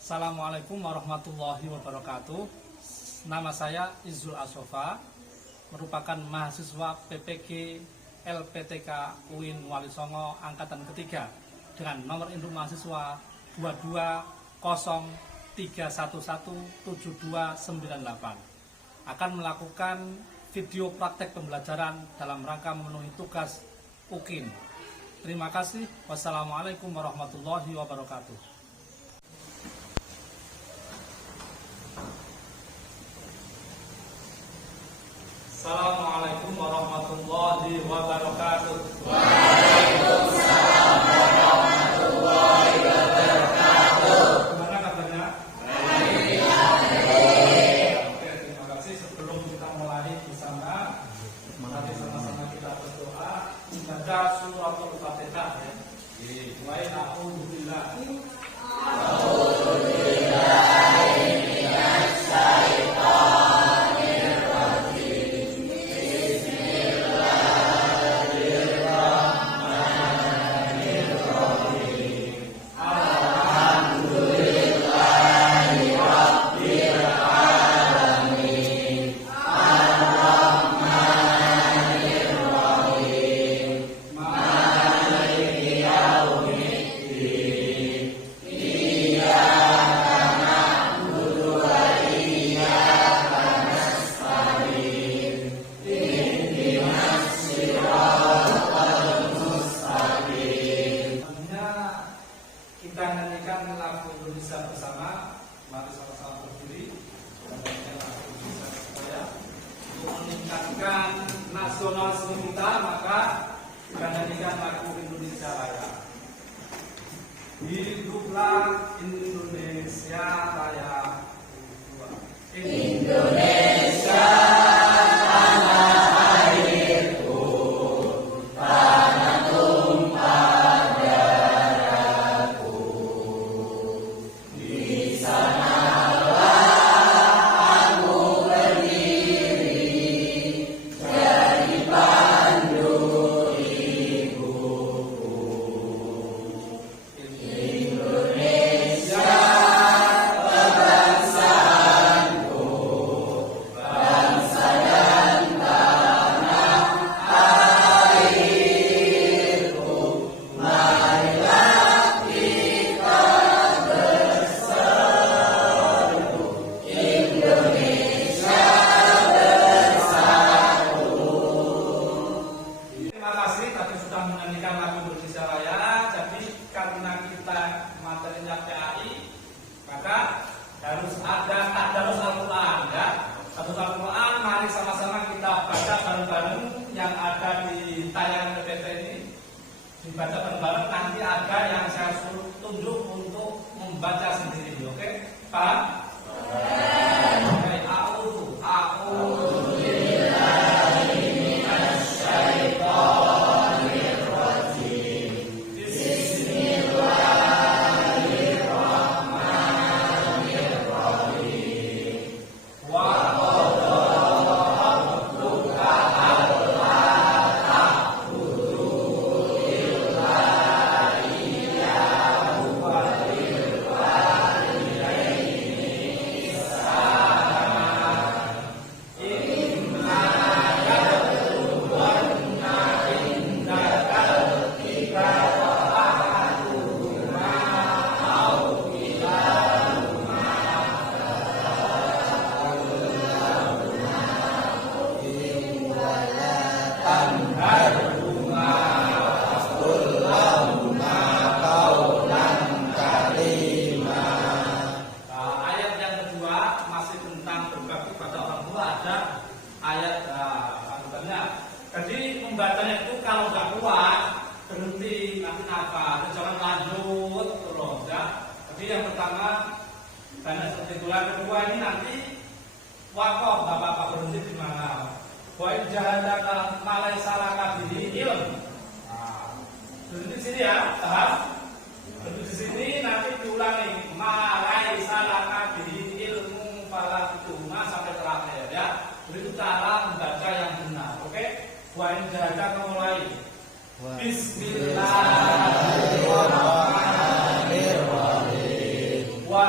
Assalamualaikum warahmatullahi wabarakatuh. Nama saya Izzul Asofa, merupakan mahasiswa PPG LPTK UIN Wali Songo angkatan ketiga dengan nomor induk mahasiswa 2203117298. Akan melakukan video praktek pembelajaran dalam rangka memenuhi tugas UKIN. Terima kasih. Wassalamualaikum warahmatullahi wabarakatuh. Assalamualaikum warahmatullahi wabarakatuh. Waalaikumsalam warahmatullahi wabarakatuh. Gimana kabarnya? Baik. Oke, terima kasih. Sebelum kita mulai di sana, mari sama-sama kita berdoa membaca suratul Fatihah ya. Wa a'udzu billahi kita nyanyikan lagu Indonesia bersama. Mari sama-sama berdiri dan nyanyikan lagu Indonesia supaya untuk meningkatkan nasionalisme kita, maka kita nyanyikan lagu Indonesia Raya. Hiduplah Indonesia Raya. Indonesia harus ada tadarus Al-Quran ya. Tadarus Al-Quran, mari sama-sama kita baca bareng-bareng yang ada di tayangan PPT ini. Dibaca bareng-bareng, nanti ada yang saya suruh tunjuk untuk membaca sendiri, oke? Paham? Oke, a'udzu billahi minasyaitonir rajim. Jadi membacanya itu kalau nggak kuat berhenti, nanti apa? Jangan lanjut terus ya. Jadi yang pertama dan seperti itu. Yang kedua ini nanti wakaf, bapak berhenti di mana? Wa jahadaka malai salaka bihi ilm. Berhenti di sini ya, paham? Berhenti di sini nanti diulangi malai salaka bihi ilmu fala tuma sampai terakhir ya. Jadi itu cara membaca yang benar, oke? Wa jahadaka mulai. Bismillahirrahmanirrahim. Wa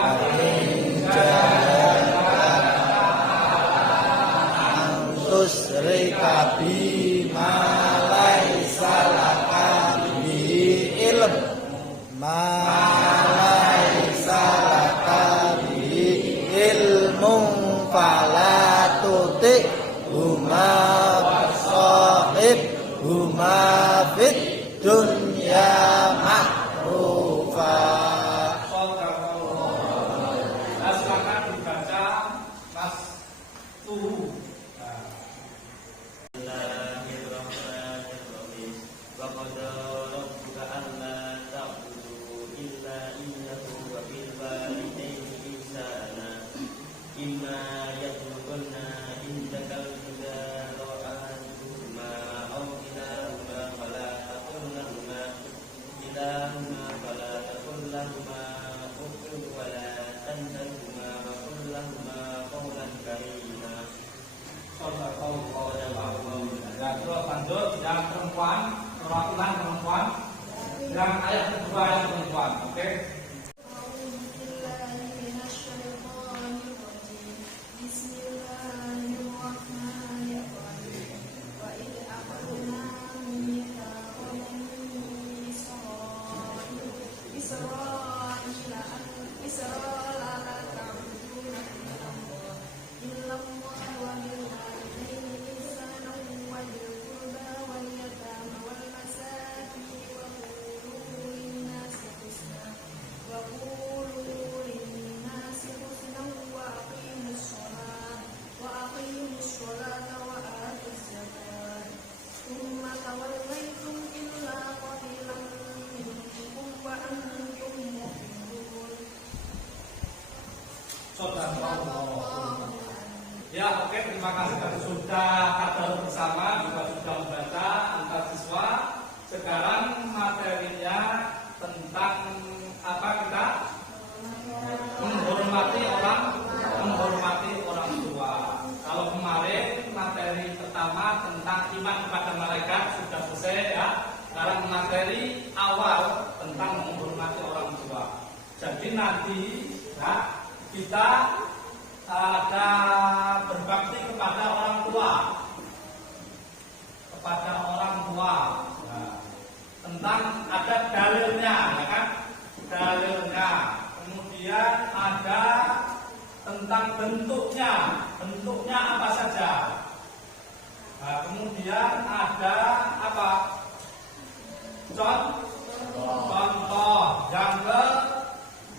Ya, oke, terima kasih karena sudah hadir bersama, juga sudah membaca antar siswa. Sekarang materinya tentang apa kita? Menghormati orang tua. Kalau kemarin materi pertama tentang iman kepada malaikat sudah selesai ya. Sekarang materi awal tentang menghormati orang tua. Jadi nanti ya, kita ada berbakti kepada orang tua, nah, tentang ada dalilnya, ya kan? Dalilnya. Kemudian ada tentang bentuknya apa saja. Nah, kemudian ada apa? Contoh. Yang ke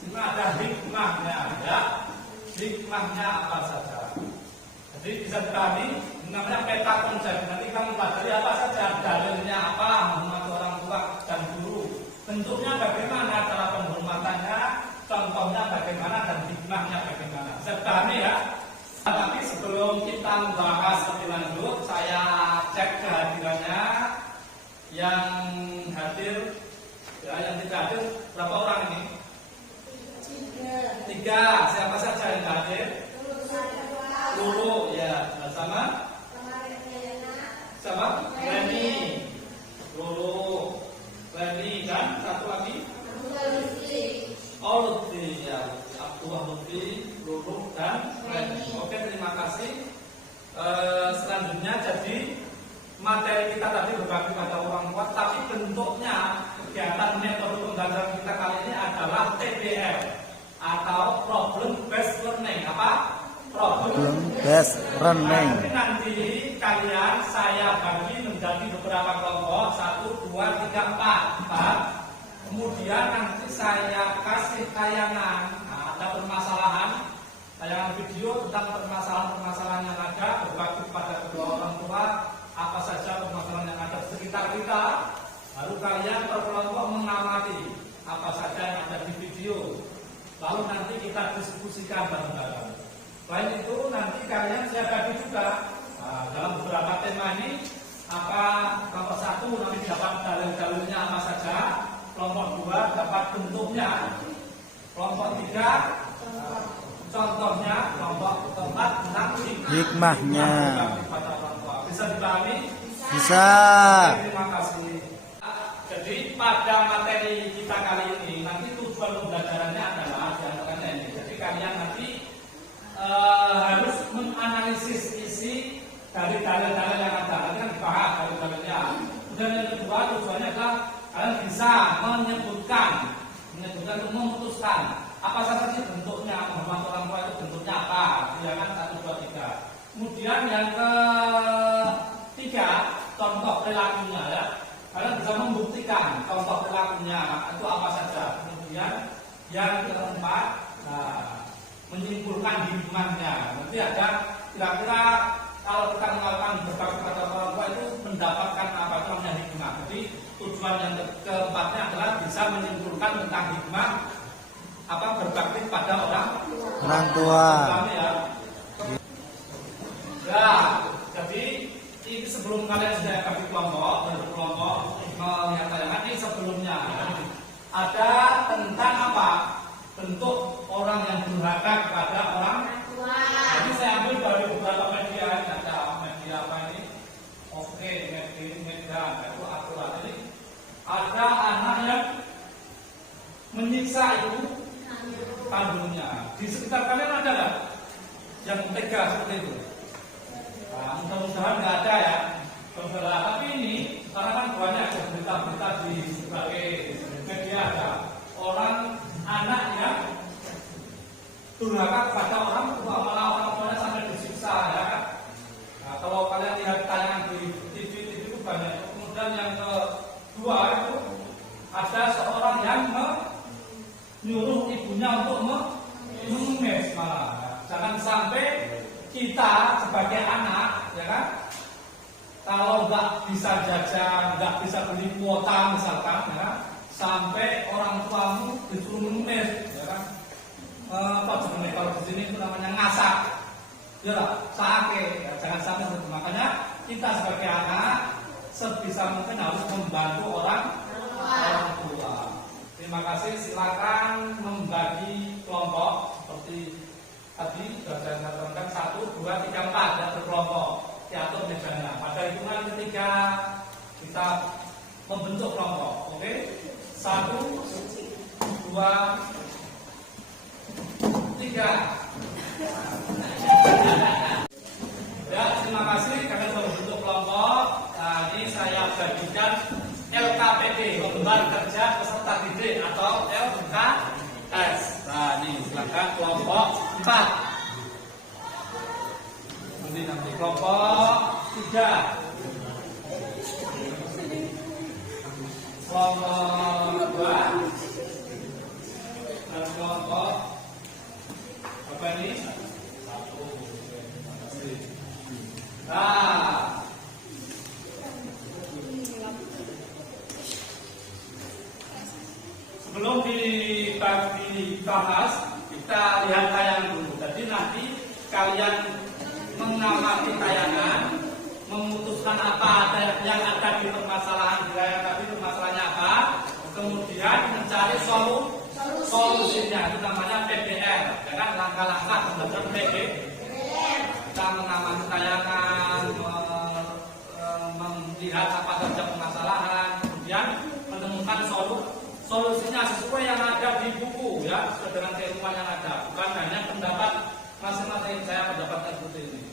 ini ada hikmahnya, ya. Hikmahnya apa saja. Jadi bisa dipahami, namanya peta konsep. Nanti kamu pelajari apa saja, dalilnya apa, menghormati orang tua dan guru. Bentuknya bagaimana, cara penghormatannya, contohnya bagaimana, dan hikmahnya bagaimana. Bisa dipahami ya. Tapi sebelum kita membahas lebih lanjut, saya cek kehadirannya. Yang hadir, ya, yang tidak hadir berapa orang ini? 3. Siapa saja yang hadir? Lulu, ya. Sama? Sama? Leni. Lulu, Leni, dan satu lagi? Oh, Lutfi, ya. Abdullah, Lutfi, Lulu, dan Leni. Oke, terima kasih. Selanjutnya, jadi materi kita tadi berbagi pada orang tua, tapi bentuknya kegiatan metode pembelajaran kita kali ini adalah TBL atau problem based learning. Apa? Problem based learning. Nanti kalian saya bagi menjadi beberapa kelompok, 1, 2, 3, 4. Kemudian nanti saya kasih tayangan. Nah, ada permasalahan, tayangan video tentang permasalahan yang ada, berbagi kepada kedua orang tua apa saja permasalahan yang ada di sekitar kita. Lalu kalian per kelompok mengamati apa saja yang ada di video. Lalu nanti kita diskusikan bareng-bareng. Selain itu nanti kalian saya bagi juga dalam beberapa tema ini. Apa kelompok 1 nanti dapat dalil-dalilnya apa saja. Kelompok 2 dapat bentuknya. Kelompok 3 contohnya. Kelompok 4 tentang hikmahnya. Bisa dipahami? Bisa. Terima kasih. Jadi pada materi kita kali ini nanti tujuan pembelajarannya adalah diantaranya ini. Jadi kalian nanti harus menganalisis isi dari dalil-dalil yang ada. Nanti kan dibahas dalil-dalilnya. Dan yang kedua tujuannya adalah kalian bisa menyebutkan untuk memutuskan apa saja sih bentuknya menghormati orang tua itu bentuknya apa. Ya kan 1, 2, 3. Kemudian yang ketiga contoh perilakunya ya. Kalian bisa membuktikan contoh perilakunya itu apa saja. Kemudian yang keempat menyimpulkan hikmahnya. Nanti ada kira-kira kalau kita melakukan berbakti pada orang tua itu mendapatkan apa itu namanya hikmah. Jadi tujuan yang keempatnya adalah bisa menyimpulkan tentang hikmah apa berbakti pada orang tua. Ya, jadi ini sebelum kalian sudah bagi kelompok, berkelompok melihat tayangan ini sebelumnya ada tentang apa? Bentuk orang yang durhaka kepada orang tua. Jadi saya ambil dari beberapa media, ada media apa ini? Oke, media itu aturan ini. Ada anak yang menyiksa ibu kandungnya. Di sekitar kalian ada nggak yang tega seperti itu? Nah, mudah-mudahan nggak ada ya. Tapi ini karena kan banyak ada berita-berita di sebagai media ada orang anak yang durhaka kepada orang tua, malah orang tuanya sampai disiksa, ya kan? Nah, kalau kalian lihat tayangan di TV itu banyak. Kemudian yang kedua itu ada seorang yang menyuruh ibunya untuk mengemis malah. Jangan sampai kita sebagai anak, ya kan? Kalau nggak bisa jajan, nggak bisa beli kuota misalkan, ya kan? Sampai orang tuamu disuruh mengemis, ya kan? Apa sebenarnya kalau di sini itu namanya ngasak, ya lah, sake. Ya, jangan sampai seperti itu. Makanya kita sebagai anak sebisa mungkin harus membantu orang tua. Terima kasih. Silakan membagi kelompok seperti tadi sudah saya katakan 1, 2, 3, 4 ya, berkelompok diatur mejanya. Pada hitungan ketiga kita membentuk kelompok. Oke, 1, 2, 3. Ya, terima kasih karena sudah bentuk kelompok. Nah, ini saya bagikan LKPD, lembar kerja peserta didik atau LKS. Nah, ini silakan kelompok 4. Nanti kelompok 3. Kelompok 2. Dan kelompok apa ini? 1. Terima kasih. Nah, sebelum dibahas, kita lihat tayangan dulu. Jadi nanti kalian mengamati tayangan, memutuskan apa yang ada di permasalahan di layar tadi, permasalahannya apa, kemudian mencari solusinya. Itu namanya PBR, ya kan? Langkah-langkah pembelajaran PBR. Kita mengamati tayangan, melihat apa saja permasalahan, kemudian menemukan solusinya sesuai yang ada di buku, ya, sesuai dengan keilmuan yang ada, bukan hanya pendapat masing-masing. Saya pendapatnya seperti ini.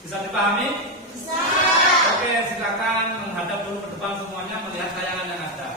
Bisa dipahami? Bisa. Oke, silakan menghadap dulu ke depan semuanya, melihat tayangan yang ada.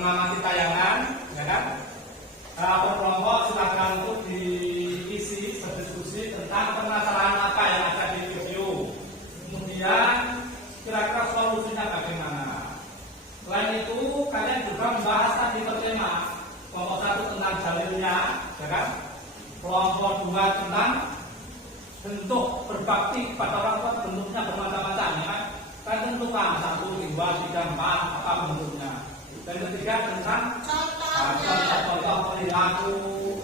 mengamati tayangan, ya kan? Per kelompok silakan untuk diisi berdiskusi tentang permasalahan apa yang ada di video. Kemudian kira-kira solusinya bagaimana. Selain itu kalian juga membahas tadi tema. Kelompok 1 tentang dalilnya, ya kan? Kelompok 2 tentang bentuk berbakti kepada orang tua, bentuknya bermacam-macam, ya kan? Kan tentukan 1, 2, 3, 4 apa bentuknya. Dan ketiga tentang contoh perilaku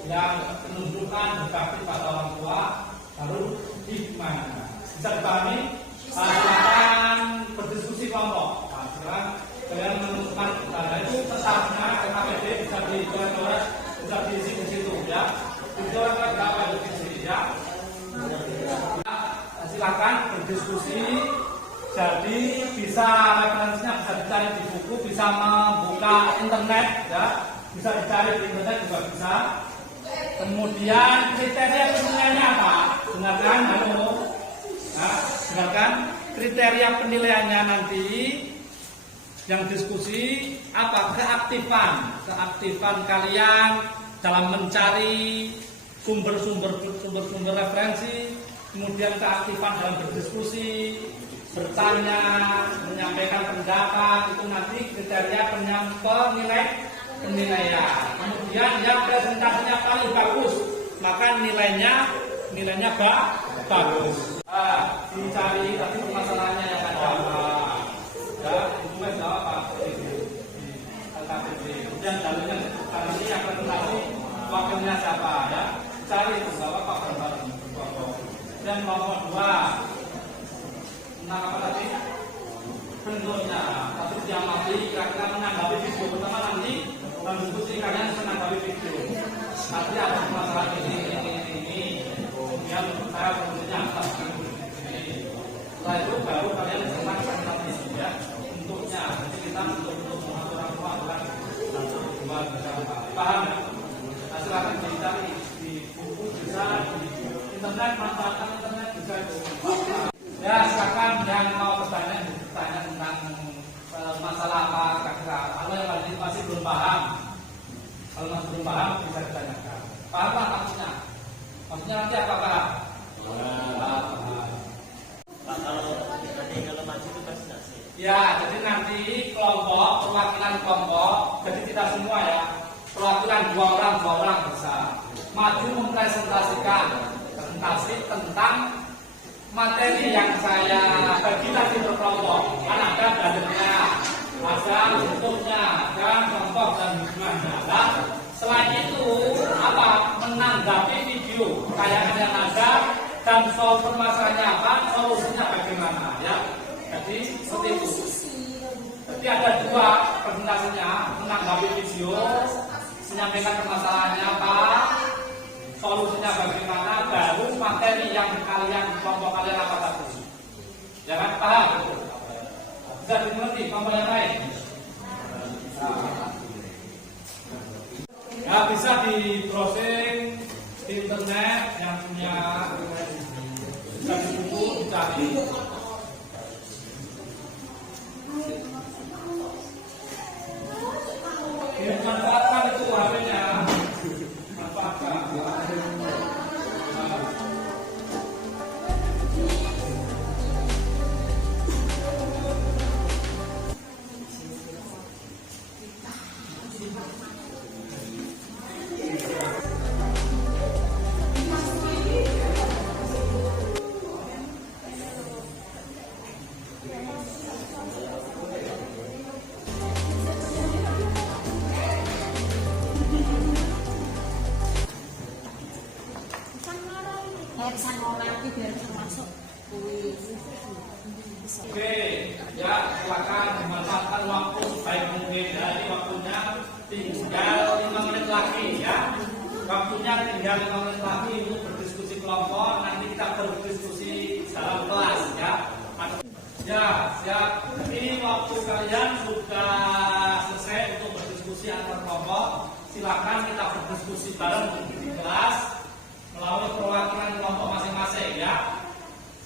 yang menunjukkan berbakti pada orang tua, lalu gimana? Bisa dipahami? Silakan berdiskusi kelompok. Nah, sekarang kalian menemukan itu tetapnya KKPD bisa dicoret-coret, bisa diisi di situ, ya. Dicoret berapa diisi, ya. Silakan berdiskusi. Jadi bisa referensinya bisa dicari di buku, bisa membuka internet, ya, bisa dicari di internet juga bisa. Kemudian kriteria penilaiannya apa? Dengarkan, halo, nah, dengarkan kriteria penilaiannya nanti yang diskusi apa? Keaktifan kalian dalam mencari sumber-sumber referensi, kemudian keaktifan dalam berdiskusi, bertanya, menyampaikan pendapat, itu nanti kriteria penilaian. Kemudian yang presentasinya paling bagus, maka nilainya bagus. Dicari tadi permasalahannya yang ada apa? Ya, itu jawab apa? Kemudian dalilnya kali ini yang presentasi wakilnya siapa? Ya, cari itu jawab apa bareng-bareng. Dan kelompok 2. Tentang apa tadi? Bentuknya. Tapi diamati kira-kira menanggapi video pertama nanti diskusi kalian menanggapi video. Nanti ada masalah ini. Kemudian saya bentuknya apa? Setelah itu baru kalian tentang presentasi, ya. Bentuknya. Jadi kita untuk mengatur orang tua adalah 1, 2, 3, 4. Paham ya? Nah, silakan dicari di buku, bisa di internet, manfaatkan internet bisa itu. Ya, silakan yang mau bertanya tentang masalah apa kira-kira. Kalau yang masih belum paham, bisa ditanyakan. Paham lah maksudnya? Maksudnya nanti apa Pak? Kalau maju itu presentasi. Ya, jadi nanti perwakilan kelompok, jadi tidak semua ya, perwakilan dua orang bisa maju mempresentasikan tentang materi yang saya bagi tadi berkelompok. Kan ada dalilnya, ada bentuknya, dan contoh dan hubungannya. Nah, selain itu apa? Menanggapi video tayangan yang ada dan soal permasalahannya apa, solusinya bagaimana, ya. Jadi seperti itu. Jadi ada 2 presentasinya, menanggapi video, menyampaikan permasalahannya apa, solusinya bagaimana, baru materi yang kalian kelompok kalian apa tadi. Ya kan, paham? Bisa dimengerti kelompok yang lain. Ya, bisa di browsing di internet yang punya, bisa di buku dicari. Manfaatkan itu HP-nya, manfaatkan. Oke, ya silakan dimanfaatkan waktu sebaik mungkin. Jadi waktunya tinggal 5 menit lagi, ya. Waktunya tinggal 5 menit lagi untuk berdiskusi kelompok. Nanti kita berdiskusi dalam kelas, ya. Ya, siap. Jadi waktu kalian sudah selesai untuk berdiskusi antar kelompok. Silakan kita berdiskusi bareng di kelas melalui perwakilan kelompok masing-masing, ya.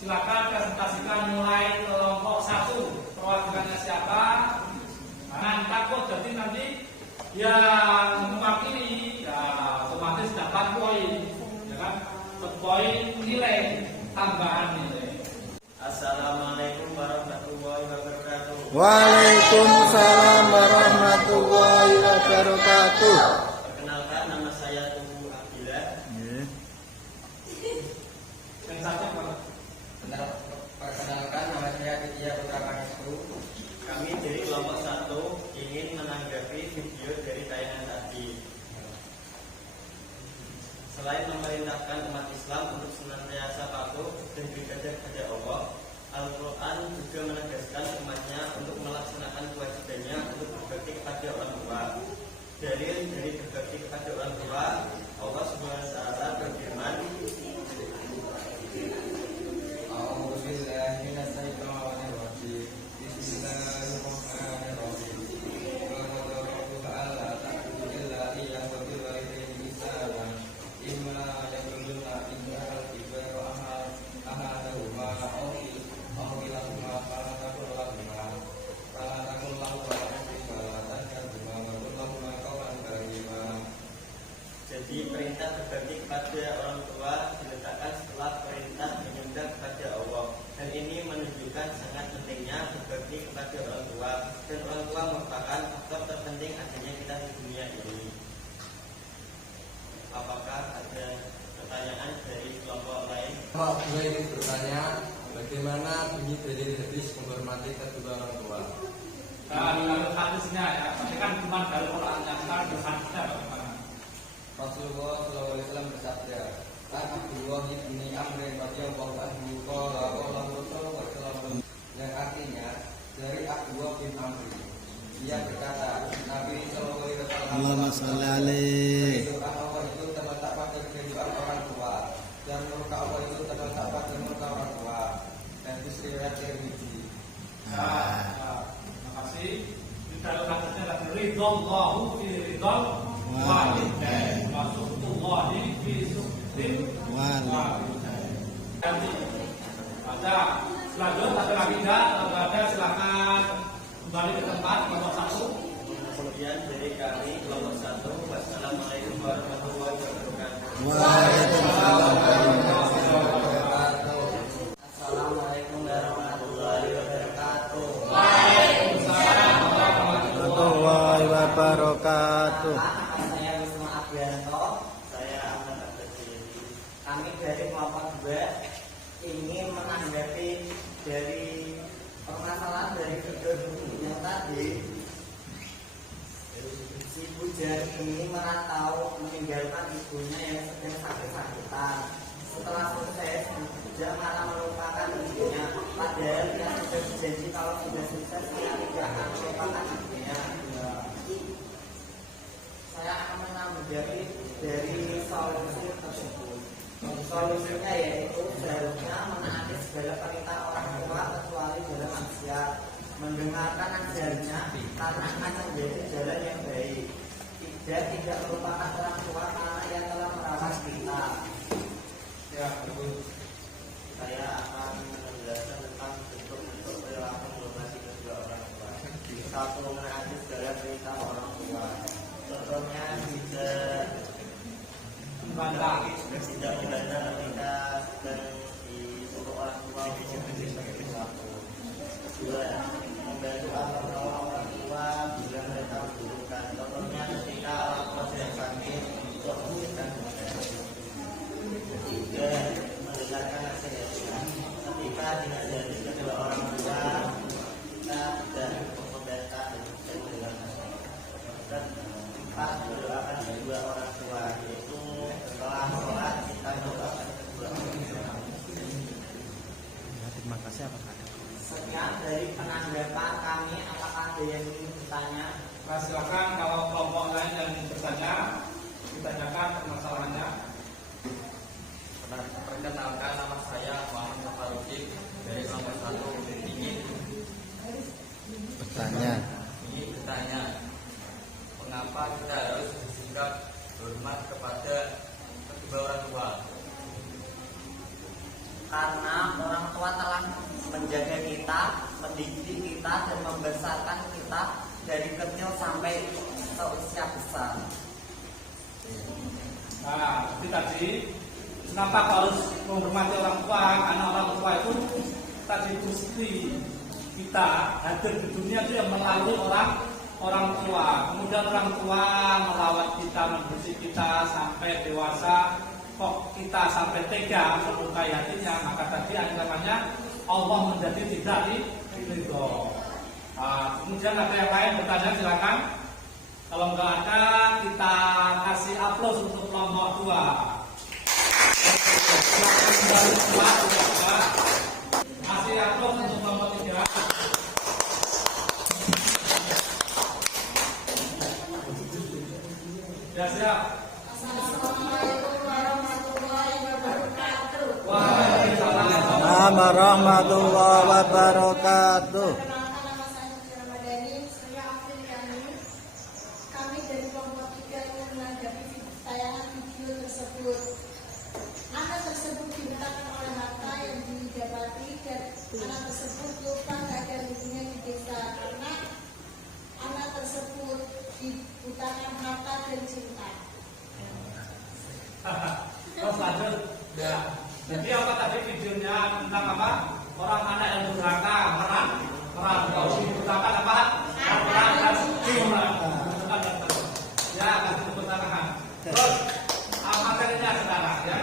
Silakan presentasikan mulai kelompok 1. Perwakilannya siapa? Jangan takut, jadi nanti yang mewakili ya otomatis dapat poin, ya kan? Poin nilai tambahan nilai. Assalamualaikum warahmatullahi wabarakatuh. Waalaikumsalam warahmatullahi wabarakatuh. Perkenalkan, nama saya Tunggu Abdillah. Yang satu apa? Perkenalkan, nama saya Ditya Putra Pangestu. Kami dari kelompok 1 ingin menanggapi video dari tayangan tadi. Selain memerintahkan umat Islam untuk senantiasa patuh dan beribadah kepada Allah, Al-Quran juga menegaskan umatnya untuk melaksanakan kewajibannya untuk berbakti kepada orang tua. Dalil dari berbakti kepada orang tua, Allah SWT berfirman, jadi perintah berbakti kepada orang tua diletakkan setelah perintah menyembah kepada Allah. Dan ini menunjukkan sangat pentingnya berbakti kepada orang tua. Dan orang tua merupakan faktor terpenting adanya kita di dunia ini. Apakah ada pertanyaan dari kelompok lain? Pak, gue ingin bertanya, bagaimana bunyi dari hadis menghormati kedua orang tua? Kalau hadisnya ya, tapi kan cuma dari Qurannya, kan hadisnya bagaimana? Rasulullah SAW bersabda, "An Abdullah bin Amr radhiyallahu anhu qala qala Rasulullah sallallahu yang artinya dari Abdullah bin Amr. Dia berkata, Nabi sallallahu alaihi wasallam, Allahumma shalli alaihi. doa Allah itu terletak pada kehidupan orang tua dan murka Allah itu terletak pada murka orang tua." Dan riwayat Tirmidzi. Terima kasih. Di dalam hadisnya ada ridallahu fi ridal walidain wa sukhtullahi fi sukhtil walidain. Ada selanjutnya ada lagi enggak? Kalau ada silakan kembali ke tempat kelompok 1. Kemudian dari kami kelompok 1, wassalamualaikum warahmatullahi wabarakatuh. Waalaikumsalam warahmatullahi wabarakatuh. Assalamualaikum warahmatullahi wabarakatuh. Warahmatullahi wabarakatuh. Nama saya Wisnu Abianto. Saya Ahmad Abdul. Kami dari kelompok 2 ingin menanggapi dari permasalahan dari video yang tadi. Si Bujar ini merantau meninggalkan ibunya yang sedang sakit-sakitan. Setelah sukses, Bujar malah melupakan ibunya. Padahal dia sudah berjanji kalau sudah sukses dia tidak akan melupakan ibunya. Saya akan mengambil dari solusi tersebut. Solusinya yaitu seharusnya menaati segala perintah orang tua kecuali dalam maksiat, mendengarkan nasihatnya karena akan menjadi jalan yang baik. Tidak melupakan orang tua karena ia telah merawat kita. Ya, betul. Saya akan menjelaskan tentang bentuk-bentuk perilaku menghormati kedua orang tua. Satu, menaati segala perintah orang tua. Contohnya bisa Bantah. tidak membantah ketika sedang disuruh orang tua untuk sebagai perilaku. Dua, membantu atau menolong orang tua bila mereka membutuhkan. Contohnya ketika orang tua sedang sakit untuk memberikan obat. Tiga, mendengarkan nasihatnya. Ketika tidak jadi kedua orang tua, kita tidak membantah dan mendengarkan. Dan empat, mendoakan kedua orang tua, yaitu setelah sholat kita doakan kedua orang tua. Terima kasih apa kata? Sekian dari penanggapan kami. Apakah ada yang ingin bertanya? Nah, silakan kalau kelompok lain yang ingin bertanya, ditanyakan permasalahannya. Perkenalkan, nama saya Muhammad Faruqi dari kelompok 1 ingin Bertanya. mengapa kita harus bersikap hormat kepada kedua orang tua? Karena orang tua telah menjaga kita, mendidik kita dan membesarkan kita dari kecil sampai seusia besar. Nah, seperti tadi, kenapa harus menghormati orang tua? Karena orang tua itu tadi mesti kita hadir di dunia itu yang melalui orang tua. Kemudian orang tua merawat kita, mendidik kita sampai dewasa. Kok kita sampai tega melukai hatinya, maka tadi ada namanya Allah menjadi tidak ridho. Kemudian ada yang lain bertanya, silakan. Kalau nggak ada, kita kasih aplaus untuk kelompok 2. Kasih aplaus untuk kelompok 3. Ya siap. Assalamualaikum warahmatullahi wabarakatuh. Kami dari kelompok 3 ingin menanggapi tayangan video tersebut. Anak tersebut dibutakan oleh harta yang didapati dan anak tersebut lupa nggak ada hubungannya di desa karena anak tersebut dibutakan harta dan cinta. Terus lanjut. Ya. Jadi apa tadi videonya tentang apa? Orang anak yang durhaka, meran. Kalau dibutakan apa? Meran dan meran. Ya, kasih tepuk tangan. Terus materinya sekarang ya.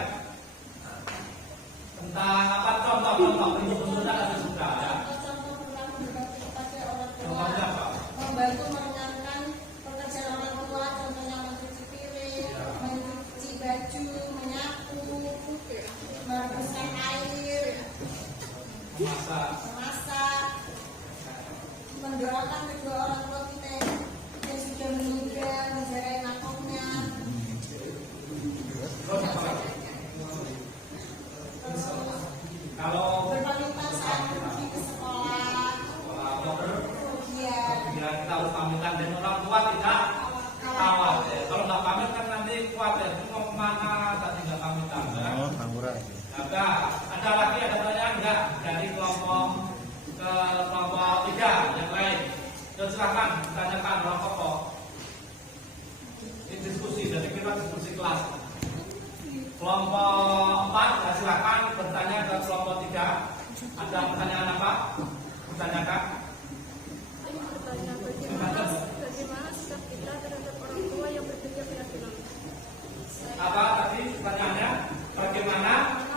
Tentang apa contoh-contoh bentuk-bentuknya tadi sudah ya. Contoh pertama berbakti kepada orang tua. Contohnya apa? Membantu meringankan pekerjaan orang tua, contohnya mencuci piring, mencuci baju, menyapu, merebuskan air, memasak, mendoakan kedua orang tua kita yang sudah meninggal, menjarai makamnya. Kalau Berpamitan saat pergi ke sekolah. Iya. kita harus pamitan dan orang tua tidak khawatir. Kalau nggak pamit kan nanti khawatir mau kemana tadi nggak pamitan. Ya? Oh, Tambura. Ada lagi ada pertanyaan enggak dari kelompok 3 yang lain? Silakan tanyakan orang pokok. Ini diskusi, jadi kita diskusi kelas. Kelompok 4, ya silakan bertanya ke kelompok 3. Ada pertanyaan apa? Bertanyakan. Bagaimana sikap kita terhadap orang tua yang berbeda keyakinan? Apa tadi pertanyaannya? Bagaimana?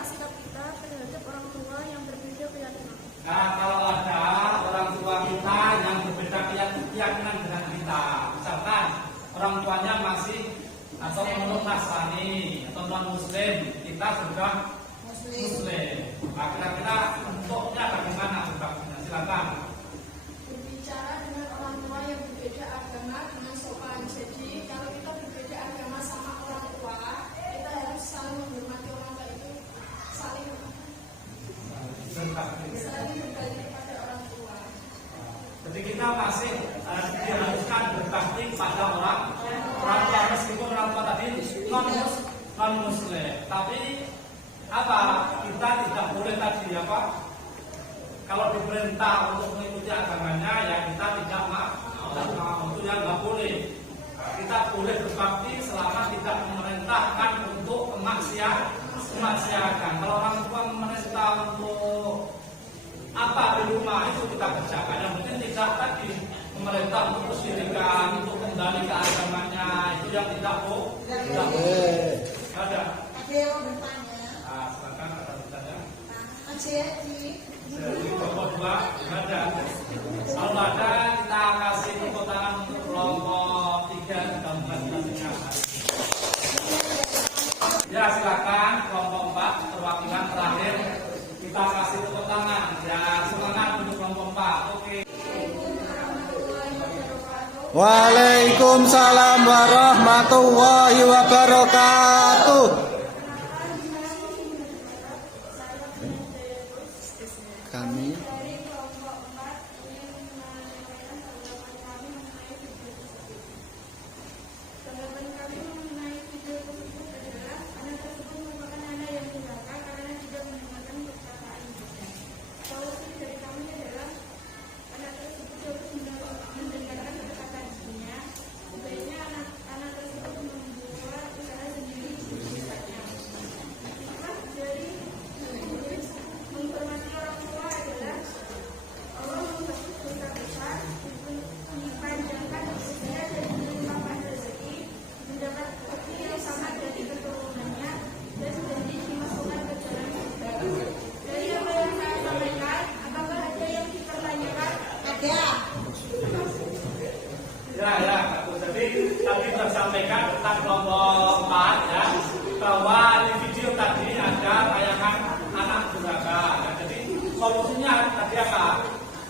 Sikap kita terhadap orang tua yang berbeda keyakinan. Nah, kalau ada orang tua kita yang berbeda keyakinan dengan kita, misalkan orang tuanya masih atau menurut Nasrani atau non Muslim, kita sudah Muslim. Nah, kira-kira bentuknya bagaimana? Silakan. Berbicara dengan orang tua yang berbeda agama dengan sopan. Jadi kalau kita berbeda agama sama orang tua, kita harus saling menghormati orang tua itu, saling berbakti kepada orang tua. Jadi kita masih diharuskan berbakti pada orang tua meskipun orang tua tadi non Muslim. Tapi apa? Kita tidak boleh tadi apa? Kalau diperintah untuk mengikuti agamanya, ya kita tidak mau. Itu yang nggak boleh. Kita boleh berbakti selama tidak memerintahkan untuk kemaksiatan. Kalau orang tua memerintah untuk apa di rumah itu kita kerjakan. Yang penting tidak tadi memerintah untuk kesyirikan, untuk kembali ke agamanya, itu yang tidak boleh. Ada. Ada yang bertanya. Silakan ada bertanya. Jadi kelompok 2 ada. Kalau ada kita kasih tepuk tangan untuk kelompok 3 mudah-mudahan. Ya silakan kelompok 4 perwakilan terakhir kita kasih tepuk tangan. Ya semangat untuk kelompok 4. Oke. Waalaikumsalam warahmatullahi wabarakatuh. Kami tanggapan kami mengenai video tersebut adalah anak tersebut merupakan anak yang durhaka karena tidak mendengarkan perkataan ibunya. Solusi dari kami adalah anak tersebut harus mendengarkan perkataan ibunya. Sebaiknya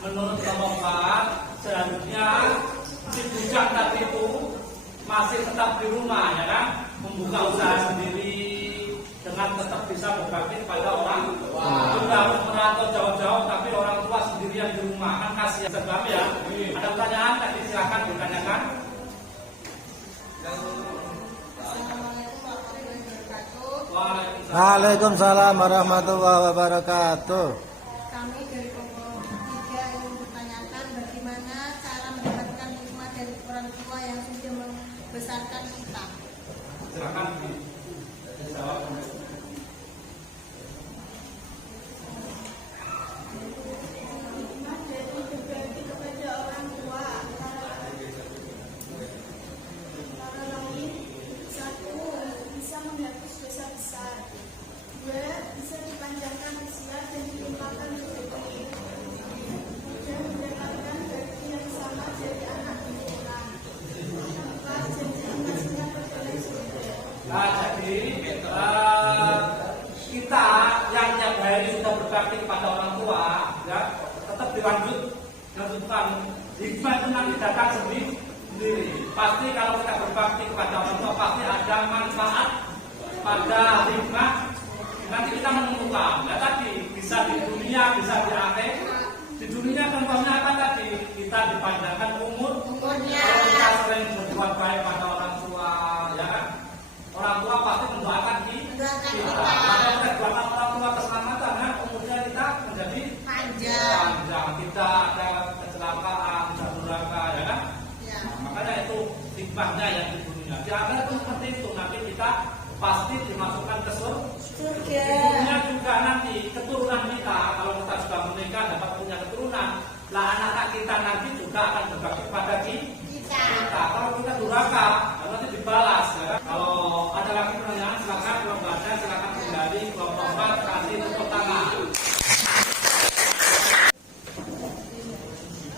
menurut kelompok seharusnya si bujang tadi itu masih tetap di rumah, ya kan, membuka usaha sendiri dengan tetap bisa berbakti kepada orang tua. Tidak harus merantau jauh-jauh, tapi orang tua sendirian di rumah kan kasihan. Sebab ya, ada pertanyaan tadi silakan ditanyakan. Waalaikumsalam warahmatullahi wabarakatuh. Kami dari kelompok 3 ingin bertanyakan bagaimana cara mendapatkan hikmah dari orang tua yang sudah membesarkan kita. Silakan dijawab. Hikmah dari berbakti kepada orang tua. Satu, bisa menghapus dosa besar. 2, bisa dipanjangkan usia dan dilimpahkan rezeki. Dan mendapatkan bagi yang sama dari anak turunan. 4, janji emasnya berjalan surga. Nah, jadi kita yang tiap hari sudah berbakti kepada orang tua, ya tetap dilanjutkan. Hikmah itu nanti datang sendiri. Pasti kalau kita berbakti kepada orang tua pasti ada manfaat pada hikmah. Nanti kita menemukan. Ya tadi bisa di dunia, bisa di akhir. Di dunia contohnya apa tadi? Kita dipanjangkan umurnya. Kalau kita sering berbuat baik pada orang tua, ya kan? Orang tua pasti mendoakan kita. Kalau kita doakan orang tua keselamatan, nah, umurnya kita menjadi panjang. Kita ada kecelakaan, bisa durhaka, ya kan? Nah, makanya itu hikmahnya yang di dunia. Di akhir itu seperti itu. Nanti kita pasti dimasukkan ke surga. Dunia juga nanti keturunan kita, kalau kita sudah menikah dapat punya keturunan, lah anak-anak kita nanti juga akan berbakti kepada kita. Kalau kita durhaka, nanti dibalas. Ya. Kalau ada lagi pertanyaan, silakan kelompoknya, silakan kembali kelompok 4 kasih tepuk tangan.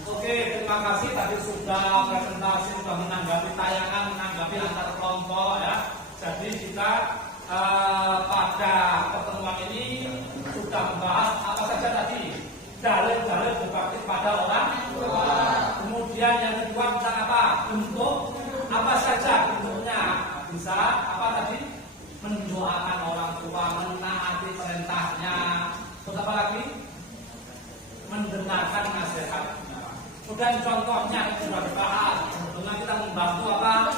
Oke, terima kasih tadi sudah presentasi, sudah menanggapi tayangan, menanggapi antar kelompok ya. Jadi kita pada pertemuan ini sudah membahas apa saja tadi dalil-dalil berbakti pada orang tua. Kemudian yang kedua tentang apa? Bentuk apa saja bentuknya? Bisa apa tadi? Mendoakan orang tua, menaati perintahnya. Terus apa lagi? Mendengarkan nasihatnya. Kemudian contohnya sudah dibahas. Sebetulnya kita membantu apa?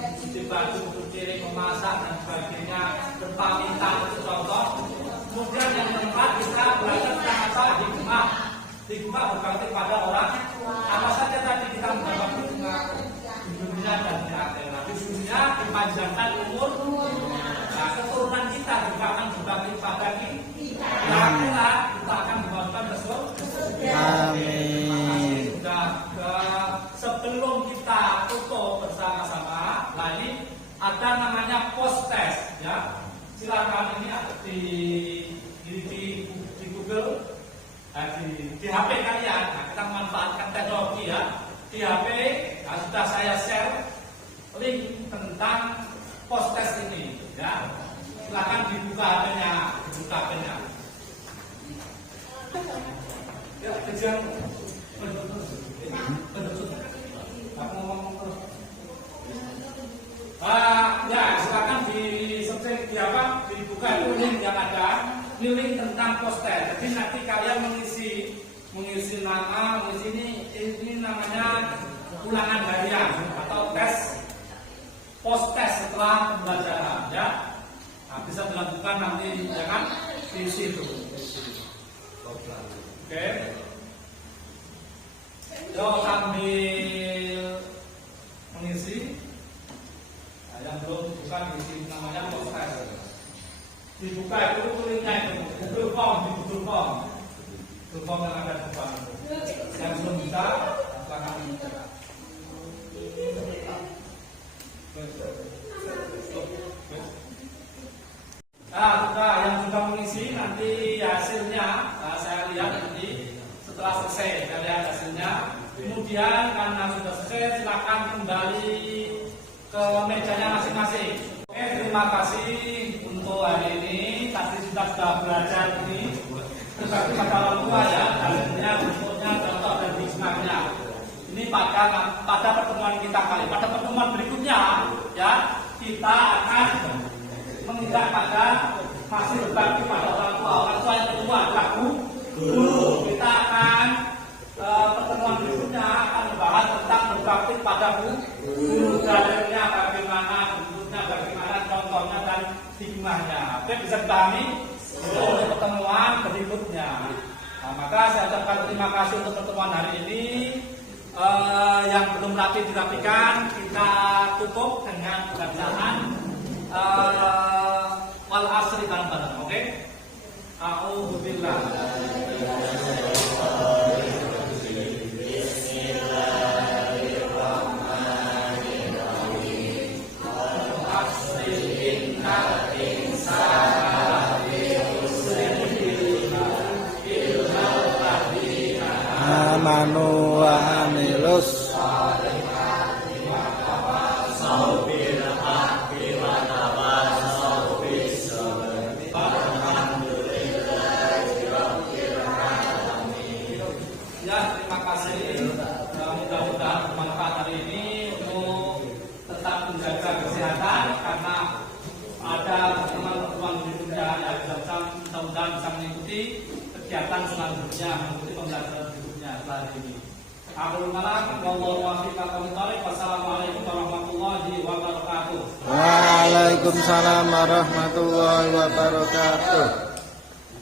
Cuci baju, cuci, memasak dan sebagainya, berpamitan itu contoh. Kemudian yang keempat kita belajar tentang apa? Hikmah. Hikmah berbakti pada orang. Apa saja tadi kita berbakti dengan di dunia dan di akhirat. Di dunia dipanjangkan umur. Nah, keturunan kita juga akan berbakti pada kita. Di akhirat kita akan dimasukkan ke surga. Amin. Sebelum kita tutup bersama-sama, nah ini ada namanya post test ya. Silakan ini ada di Google, di HP kalian. Nah, kita memanfaatkan teknologi ya. Di HP sudah saya share link tentang post test ini ya. Silakan dibuka HP-nya, Ya, kejam. Aku ngomong terus. Ya, silakan di searching dibuka itu link yang ada, ini link tentang post test. Jadi nanti kalian mengisi nama, mengisi ini namanya ulangan harian atau tes post test setelah pembelajaran ya. Nah, bisa dilakukan nanti ya kan di situ. Oke. Yo sambil mengisi, yang belum dibuka diisi namanya post test. Dibuka itu linknya itu Google Form, yang ada di depan. Yang belum bisa, silakan dibuka. Yang sudah mengisi nanti hasilnya saya lihat nanti setelah selesai saya lihat hasilnya. Kemudian karena sudah selesai silakan kembali ke mejanya masing-masing. Oke, terima kasih untuk hari ini. Tadi sudah belajar ini berbakti pada orang tua ya. Hasilnya bentuknya pada pertemuan kita kali. Pada pertemuan berikutnya ya kita akan menginjak pada masih berbakti pada orang tua. Orang tua yang kedua adalah guru. Kita akan pertemuan berikutnya akan membahas tentang berbakti pada guru. Dalilnya bagaimana, bentuknya bagaimana, contohnya dan hikmahnya. Oke, bisa dipahami? Untuk pertemuan berikutnya. Nah, maka saya ucapkan terima kasih untuk pertemuan hari ini. Yang belum rapi dirapikan kita tutup dengan bacaan wal asri bareng-bareng. Oke? A'udzubillah. Amanu wa amilus Ya, terima kasih. Mudah-mudahan bermanfaat hari ini untuk tetap menjaga kesehatan karena ada pertemuan-pertemuan berikutnya yang mudah-mudahan bisa mengikuti kegiatan selanjutnya, mengikuti pembelajaran berikutnya setelah ini. Wassalamualaikum warahmatullahi wabarakatuh. Waalaikumsalam warahmatullahi wabarakatuh.